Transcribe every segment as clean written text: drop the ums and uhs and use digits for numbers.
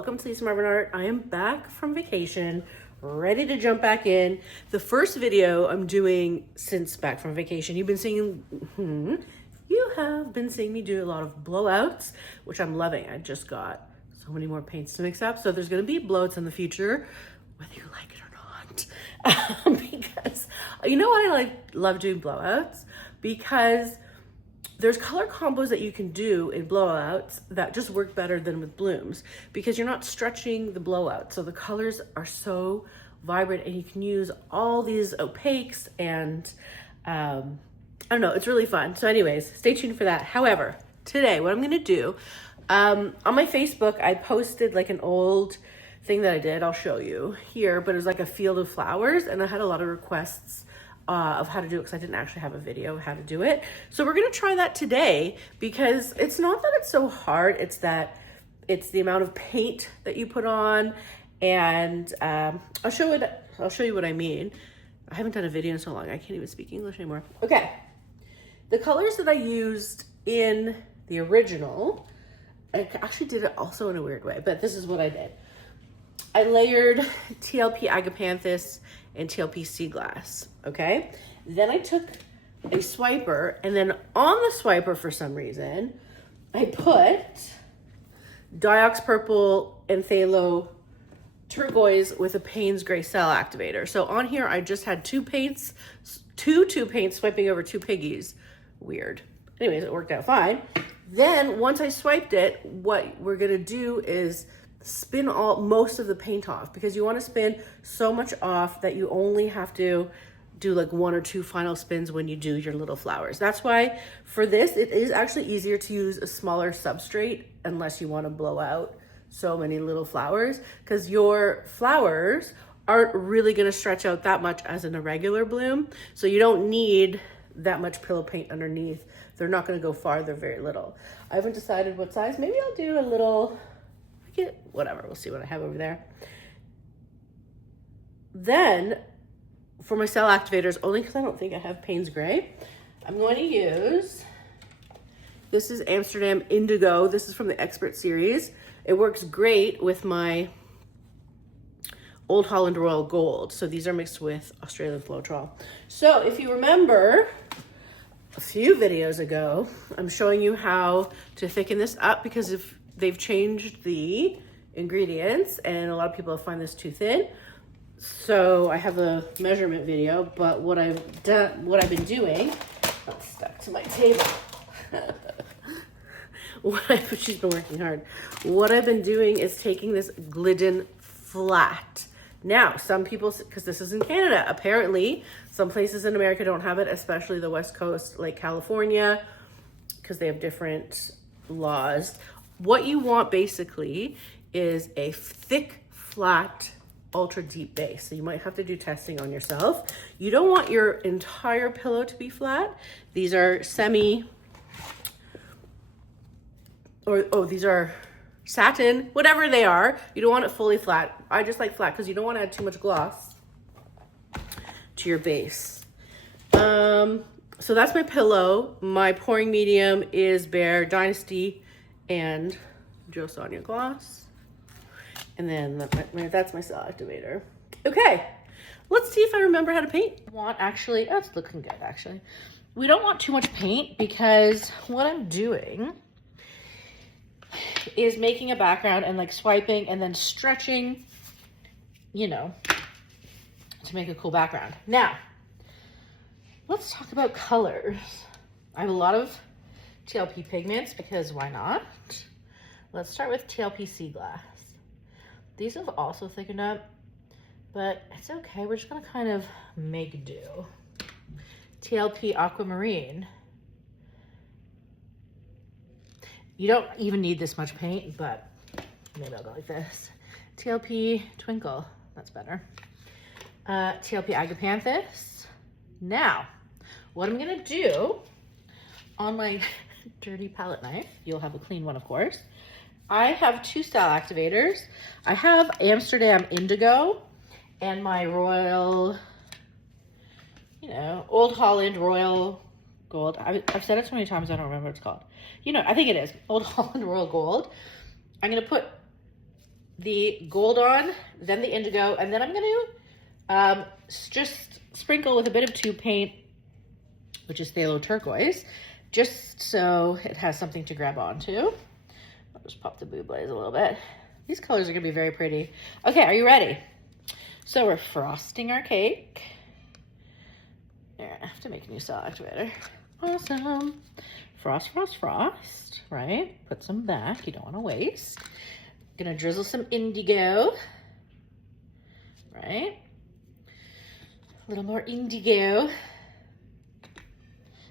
welcome to Smart Art. I am back from vacation, ready to jump back in. The first video I'm doing since back from vacation, you have been seeing me do a lot of blowouts, which I'm loving. I just got so many more paints to mix up, so there's going to be blowouts in the future, whether you like it or not. Because you know what I love doing blowouts? Because there's color combos that you can do in blowouts that just work better than with blooms because you're not stretching the blowout. So the colors are so vibrant and you can use all these opaques and I don't know, it's really fun. So anyways, stay tuned for that. However, today what I'm gonna do, on my Facebook, I posted like an old thing that I did, I'll show you here, but it was like a field of flowers and I had a lot of requests of how to do it because I didn't actually have a video of how to do it. So we're gonna try that today because it's not that it's so hard, it's that it's the amount of paint that you put on, and I'll show you what I mean. I haven't done a video in so long, I can't even speak English anymore. Okay, the colors that I used in the original, I actually did it also in a weird way, but this is what I did. I layered TLP Agapanthus and TLP Sea Glass, okay? Then I took a swiper, and then on the swiper, for some reason, I put Diox Purple and Phthalo Turquoise with a Payne's Gray Cell Activator. So on here, I just had two paints swiping over two piggies. Weird. Anyways, it worked out fine. Then once I swiped it, what we're gonna do is spin most of the paint off, because you want to spin so much off that you only have to do like one or two final spins when you do your little flowers. That's why for this, it is actually easier to use a smaller substrate unless you want to blow out so many little flowers, because your flowers aren't really going to stretch out that much as in a regular bloom. So you don't need that much pillow paint underneath. They're not going to go far, they're very little. I haven't decided what size. Maybe I'll do a little, whatever, we'll see what I have over there. Then for my cell activators, only because I don't think I have Payne's Gray, I'm going to use, this is Amsterdam Indigo. This is from the Expert series. It works great with my Old Holland Royal Gold. So these are mixed with Australian Floetrol. So if you remember a few videos ago, I'm showing you how to thicken this up, because if they've changed the ingredients and a lot of people find this too thin. So I have a measurement video, but what I've been doing, that's stuck to my table. She's been working hard. What I've been doing is taking this Glidden flat. Now, some people, because this is in Canada, apparently some places in America don't have it, especially the West Coast, like California, because they have different laws. What you want basically is a thick, flat, ultra deep base. So you might have to do testing on yourself. You don't want your entire pillow to be flat. These are these are satin, whatever they are. You don't want it fully flat. I just like flat because you don't want to add too much gloss to your base. So that's my pillow. My pouring medium is Bear Dynasty and Joe Sonia gloss, and then that's my cell activator. Okay, let's see if I remember how to paint. Actually, oh, it's looking good. Actually, we don't want too much paint, because what I'm doing is making a background and like swiping and then stretching, you know, to make a cool background. Now, let's talk about colors. I have a lot of TLP pigments, because why not? Let's start with TLP Sea Glass. These have also thickened up, but it's okay. We're just gonna kind of make do. TLP Aquamarine. You don't even need this much paint, but maybe I'll go like this. TLP Twinkle, that's better. TLP Agapanthus. Now, what I'm gonna do on my dirty palette knife, you'll have a clean one, of course. I have two cell activators. I have Amsterdam Indigo and my Royal, Old Holland Royal Gold. I've said it so many times, I don't remember what it's called. I think it is Old Holland Royal Gold. I'm gonna put the gold on, then the indigo, and then I'm gonna just sprinkle with a bit of tube paint, which is phthalo turquoise, just so it has something to grab onto. I'll just pop the boubles a little bit. These colors are gonna be very pretty. Okay, are you ready? So we're frosting our cake. There, I have to make a new cell activator. Awesome. Frost, frost, frost, right? Put some back, you don't wanna waste. Gonna drizzle some indigo, right? A little more indigo.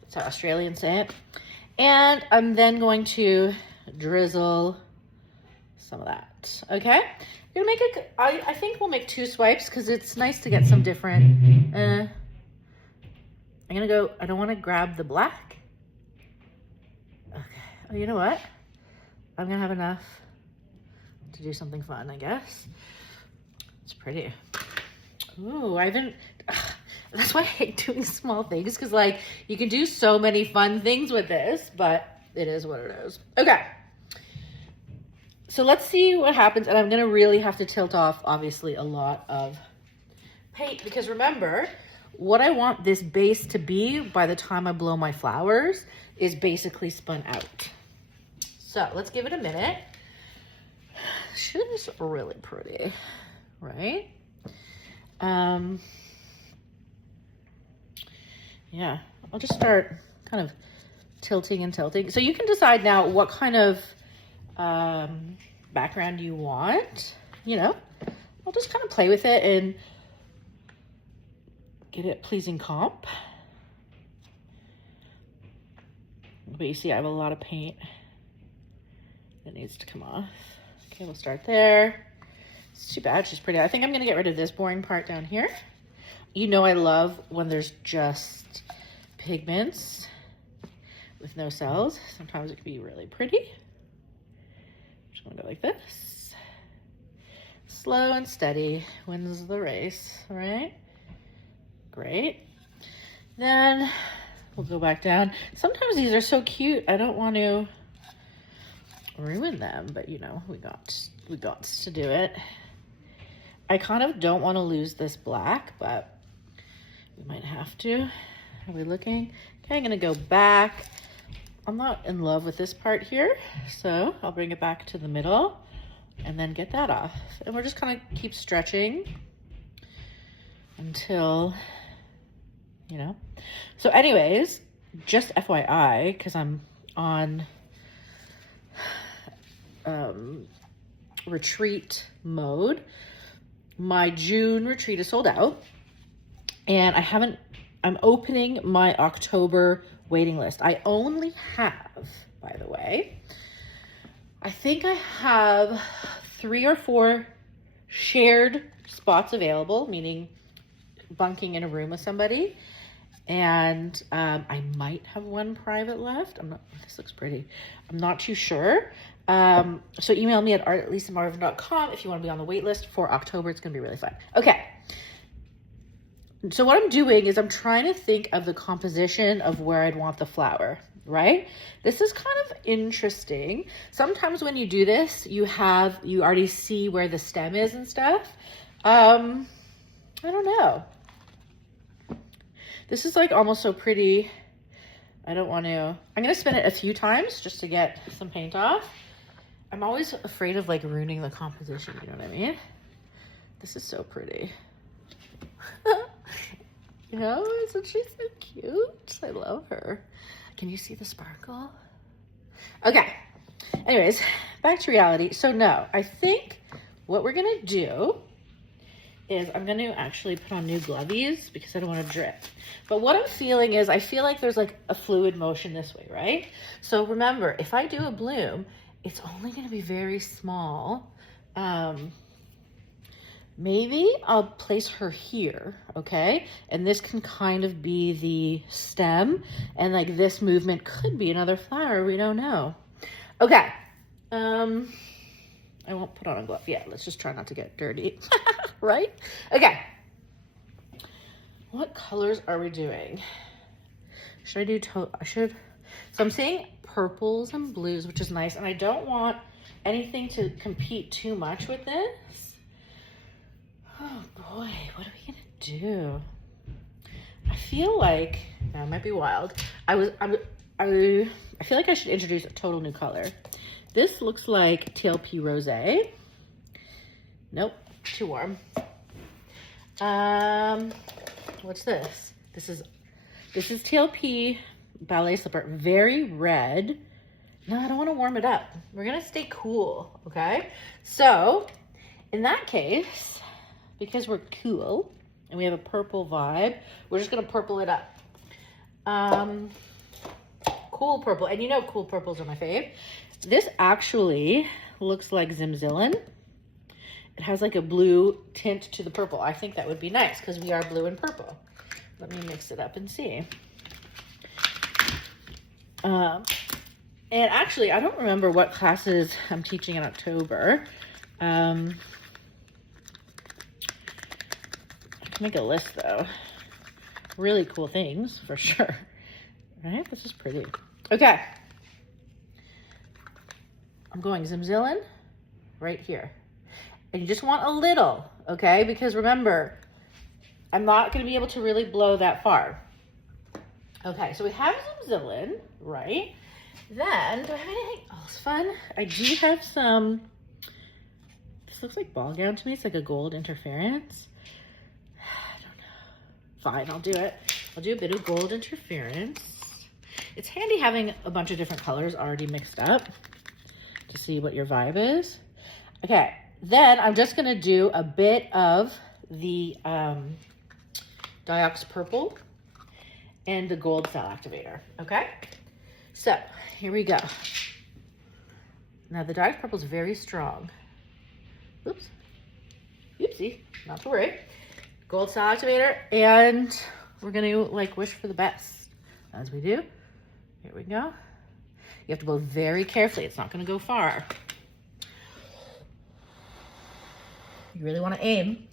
That's how Australians say it. And I'm then going to drizzle some of that, okay? We're gonna make it, I think we'll make 2 swipes because it's nice to get some different, I'm gonna go, I don't wanna grab the black. Okay, oh, you know what? I'm gonna have enough to do something fun, I guess. It's pretty. Ooh, that's why I hate doing small things, because like you can do so many fun things with this, but it is what it is. Okay, so let's see what happens. And I'm gonna really have to tilt off, obviously, a lot of paint, because remember, what I want this base to be by the time I blow my flowers is basically spun out. So let's give it a minute. She is really pretty, right? Yeah, I'll just start kind of tilting and tilting. So you can decide now what kind of background you want, you know. I'll just kind of play with it and get it pleasing comp. But you see I have a lot of paint that needs to come off. Okay, we'll start there. It's too bad she's pretty. I think I'm gonna get rid of this boring part down here. You know I love when there's just pigments with no cells. Sometimes it can be really pretty. Just gonna go like this. Slow and steady wins the race, all right? Great. Then we'll go back down. Sometimes these are so cute, I don't want to ruin them, but you know, we got to do it. I kind of don't want to lose this black, but we might have to. Are we looking? Okay, I'm gonna go back. I'm not in love with this part here, so I'll bring it back to the middle and then get that off. And we're just kind of keep stretching until, you know. So anyways, just FYI, because I'm on retreat mode, my June retreat is sold out, and I'm opening my October waiting list. I only have, by the way, I think I have 3 or 4 shared spots available, meaning bunking in a room with somebody. And I might have 1 private left. This looks pretty. I'm not too sure. So email me at art@lisamarvin.com if you want to be on the wait list for October. It's going to be really fun. Okay. So what I'm doing is I'm trying to think of the composition of where I'd want the flower, right? This is kind of interesting. Sometimes when you do this, you already see where the stem is and stuff. I don't know. This is like almost so pretty. I'm going to spin it a few times just to get some paint off. I'm always afraid of like ruining the composition, you know what I mean? This is so pretty. You know, isn't she so cute? I love her. Can you see the sparkle? Okay. Anyways, back to reality. So no, I think what we're gonna do is I'm gonna actually put on new glovies because I don't want to drip. But what I'm feeling is I feel like there's like a fluid motion this way, right? So remember, if I do a bloom, it's only gonna be very small. Maybe I'll place her here, okay? And this can kind of be the stem, and like this movement could be another flower, we don't know. Okay, I won't put on a glove. Yeah, let's just try not to get dirty, right? Okay, what colors are we doing? Should I do, so I'm seeing purples and blues, which is nice, and I don't want anything to compete too much with this. Oh boy, what are we gonna do? I feel like, that might be wild. I feel like I should introduce a total new color. This looks like TLP Rosé. Nope, too warm. What's this? This is TLP Ballet Slipper, very red. No, I don't want to warm it up. We're gonna stay cool, okay? So, in that case, because we're cool and we have a purple vibe, we're just gonna purple it up. Cool purple, and you know cool purples are my fave. This actually looks like Zimzillen. It has like a blue tint to the purple. I think that would be nice because we are blue and purple. Let me mix it up and see. And actually, I don't remember what classes I'm teaching in October. I can make a list though. Really cool things for sure. Right? This is pretty. Okay. I'm going Zimzillen right here. And you just want a little, okay? Because remember, I'm not going to be able to really blow that far. Okay, so we have Zimzillen, right? Then, do I have anything else fun? I do have some, this looks like ball gown to me. It's like a gold interference. I don't know. Fine, I'll do it. I'll do a bit of gold interference. It's handy having a bunch of different colors already mixed up to see what your vibe is. Okay, then I'm just gonna do a bit of the Diox Purple and the Gold Cell Activator, okay? So, here we go. Now the Diox Purple is very strong. Oops, oopsie, not to worry. Gold Cell Activator, and we're gonna like wish for the best, as we do. Here we go. You have to blow very carefully. It's not gonna go far. You really wanna aim.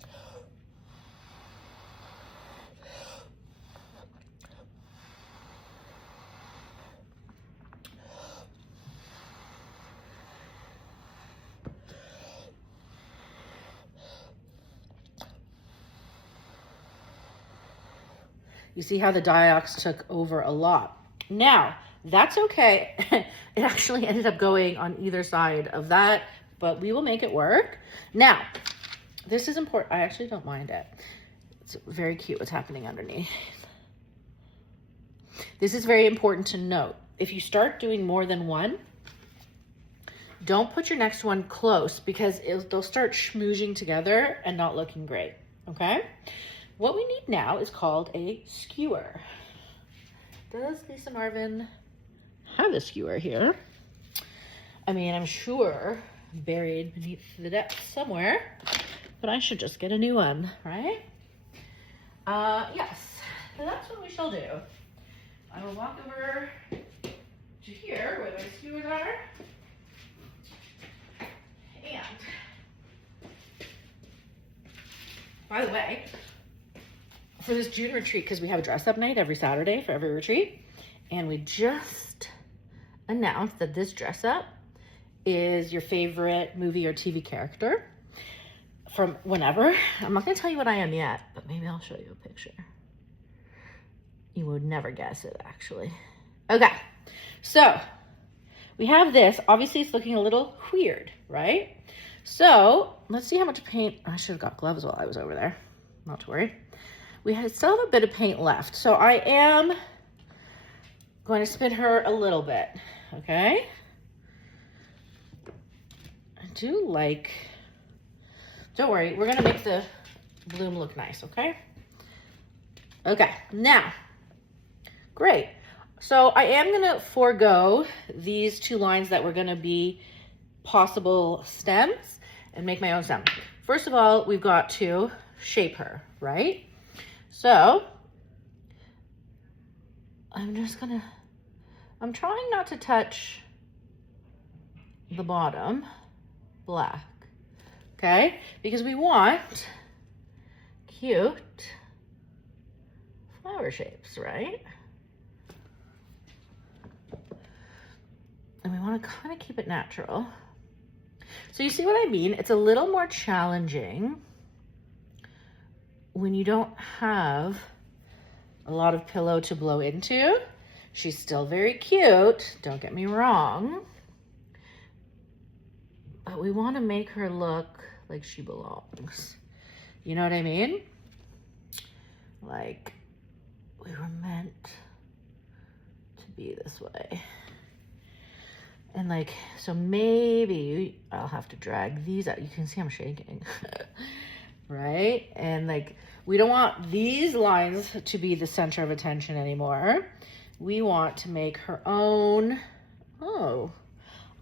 You see how the Diox took over a lot. Now, that's okay. It actually ended up going on either side of that, but we will make it work. Now, this is important. I actually don't mind it. It's very cute what's happening underneath. This is very important to note. If you start doing more than one, don't put your next one close because they'll start schmoozing together and not looking great, okay? What we need now is called a skewer. Does Lisa Marvin have a skewer here? I mean, I'm sure buried beneath the depths somewhere, but I should just get a new one, right? Yes, so that's what we shall do. I will walk over to here where my skewers are. And, by the way, for this June retreat, because we have a dress-up night every Saturday for every retreat, and we just announced that this dress-up is your favorite movie or TV character from whenever. I'm not going to tell you what I am yet, but maybe I'll show you a picture. You would never guess it, actually. Okay, so we have this. Obviously, it's looking a little weird, right? So let's see how much paint. I should have got gloves while I was over there. Not to worry. We still have a bit of paint left. So I am going to spin her a little bit, okay? I do like, don't worry, we're gonna make the bloom look nice, okay? Okay, now, great. So I am gonna forego these two lines that were gonna be possible stems and make my own stem. First of all, we've got to shape her, right? So I'm trying not to touch the bottom black, okay? Because we want cute flower shapes, right? And we want to kind of keep it natural. So you see what I mean? It's a little more challenging when you don't have a lot of pillow to blow into. She's still very cute, don't get me wrong. But we want to make her look like she belongs. You know what I mean? Like we were meant to be this way. And like, so maybe I'll have to drag these out. You can see I'm shaking, right? And like, we don't want these lines to be the center of attention anymore. We want to make her own,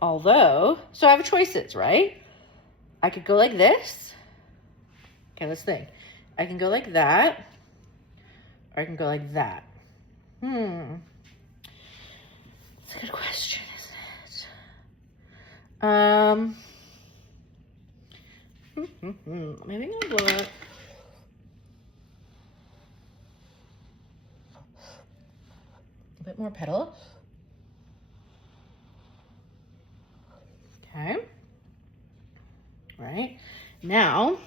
although, so I have choices, right? I could go like this. Okay, let's think. I can go like that, or I can go like that. That's a good question, isn't it? Maybe I'm gonna blow it. A bit more petal. Okay. Right. Now,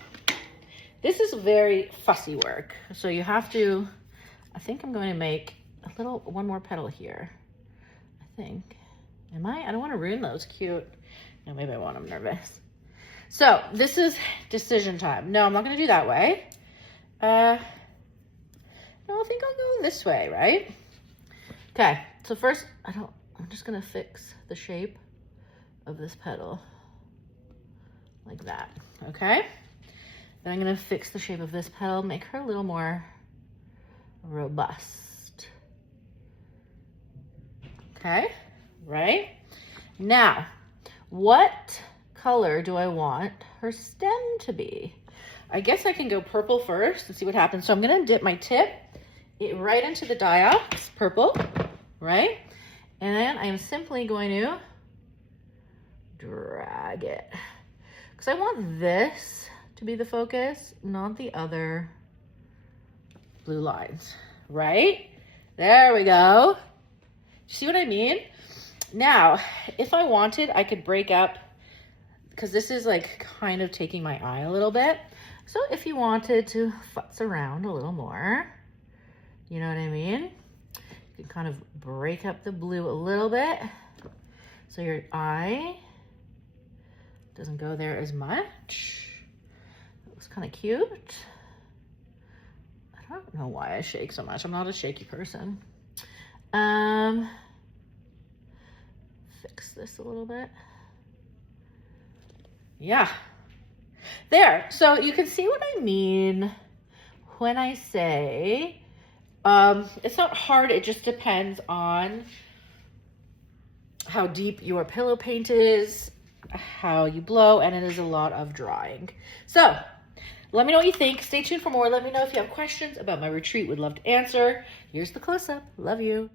this is very fussy work. So you have to, I think I'm going to make one more petal here. I think. Am I? I don't want to ruin those. Cute. No, maybe I won't. I'm nervous. So this is decision time. No, I'm not going to do that way. No, I think I'll go this way, right? Okay. So first, I'm just going to fix the shape of this petal like that. Okay. Then I'm going to fix the shape of this petal, make her a little more robust. Okay. Right. Now, what color do I want her stem to be? I guess I can go purple first and see what happens. So I'm going to dip my tip right into the diox, purple, right? And then I'm simply going to drag it. Because I want this to be the focus, not the other blue lines, right? There we go. See what I mean? Now, if I wanted, I could break up, because this is like kind of taking my eye a little bit. So if you wanted to futz around a little more, you know what I mean? You can kind of break up the blue a little bit so your eye doesn't go there as much. It looks kind of cute. I don't know why I shake so much. I'm not a shaky person. Fix this a little bit. Yeah. There. So you can see what I mean when I say it's not hard. It just depends on how deep your pillow paint is, how you blow, and it is a lot of drying. So let me know what you think. Stay tuned for more. Let me know if you have questions about my retreat. Would love to answer. Here's the close-up. Love you.